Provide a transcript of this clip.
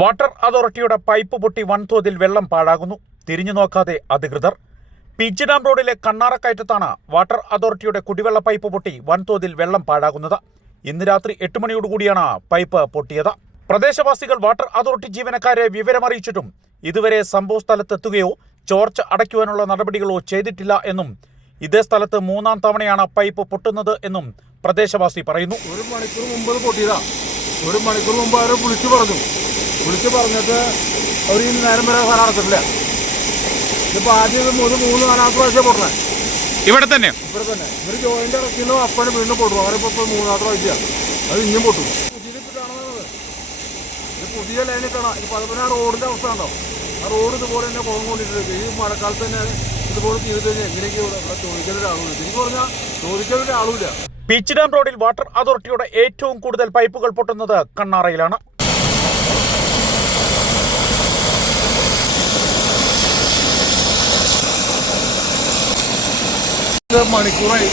Water അതോറിറ്റിയുടെ pipe പൊട്ടി വൻതോതിൽ വെള്ളം പാഴാകുന്നു. തിരിഞ്ഞു നോക്കാതെ അധികൃതർ. പീച്ച് ഡാം റോഡിലെ കണ്ണാറക്കയറ്റത്താണ് വാട്ടർ അതോറിറ്റിയുടെ കുടിവെള്ള പൈപ്പ് പൊട്ടി വൻതോതിൽ വെള്ളം പാഴാകുന്നത്. ഇന്ന് രാത്രി എട്ട് മണിയോടുകൂടിയാണ് പൈപ്പ് പൊട്ടിയത്. പ്രദേശവാസികൾ വാട്ടർ അതോറിറ്റി ജീവനക്കാരെ വിവരമറിയിച്ചിട്ടും ഇതുവരെ സംഭവ സ്ഥലത്തെത്തുകയോ ചോർച്ച അടയ്ക്കുവാനുള്ള നടപടികളോ ചെയ്തിട്ടില്ല എന്നും ഇതേ സ്ഥലത്ത് മൂന്നാം തവണയാണ് പൈപ്പ് പൊട്ടുന്നത് എന്നും പ്രദേശവാസി പറയുന്നു. ഒരു മണിക്കൂർ മുമ്പ് പൊട്ടിയതാ. ഒരു മണിക്കൂർ മുമ്പ് അവരെ വിളിച്ചു പറഞ്ഞു. വിളിച്ചു പറഞ്ഞിട്ട് അവർ ഈ നേരം വരെ സാധനം അടച്ചിട്ടില്ല ഇതിപ്പോൾ ആദ്യം ഇത് മൂന്ന് മൂന്ന് നാലാമത്തെ പ്രാവശ്യം പൊട്ടണേ ഇവിടെ തന്നെ? ഇവിടെ തന്നെ. ഇവർ ജോയിന്റ് ഇറക്കിയല്ലോ അപ്പനെ വീണ്ടും പൊട്ടും അങ്ങനെ ഇപ്പോൾ ഇപ്പോൾ മൂന്നാമത്തെ പ്രാവശ്യമാണ് അത് ഇനിയും പൊട്ടും. ഇത് പുതിയ ലൈനിൽ കാണാം. ഇപ്പം അതുപോലെ ആ റോഡിന്റെ അവസ്ഥ ഉണ്ടോ ആ റോഡ് ഇതുപോലെ തന്നെ പോകാൻ കൊണ്ടിട്ടുണ്ട് ഈ മഴക്കാലത്ത് തന്നെ ഇതുപോലെ ചെയ്ത് കഴിഞ്ഞാൽ എങ്ങനെയൊക്കെ ഇവിടെ ചോദിക്കാൻ ഒരാളുമില്ല. ശരിക്കും പറഞ്ഞാൽ ചോദിക്കാൻ ഒരാളുമില്ല. പീച്ച് ഡാം റോഡിൽ വാട്ടർ അതോറിറ്റിയുടെ ഏറ്റവും കൂടുതൽ പൈപ്പുകൾ പൊട്ടുന്നത് കണ്ണാറയിലാണ് ഇത് മണിക്കൂറായി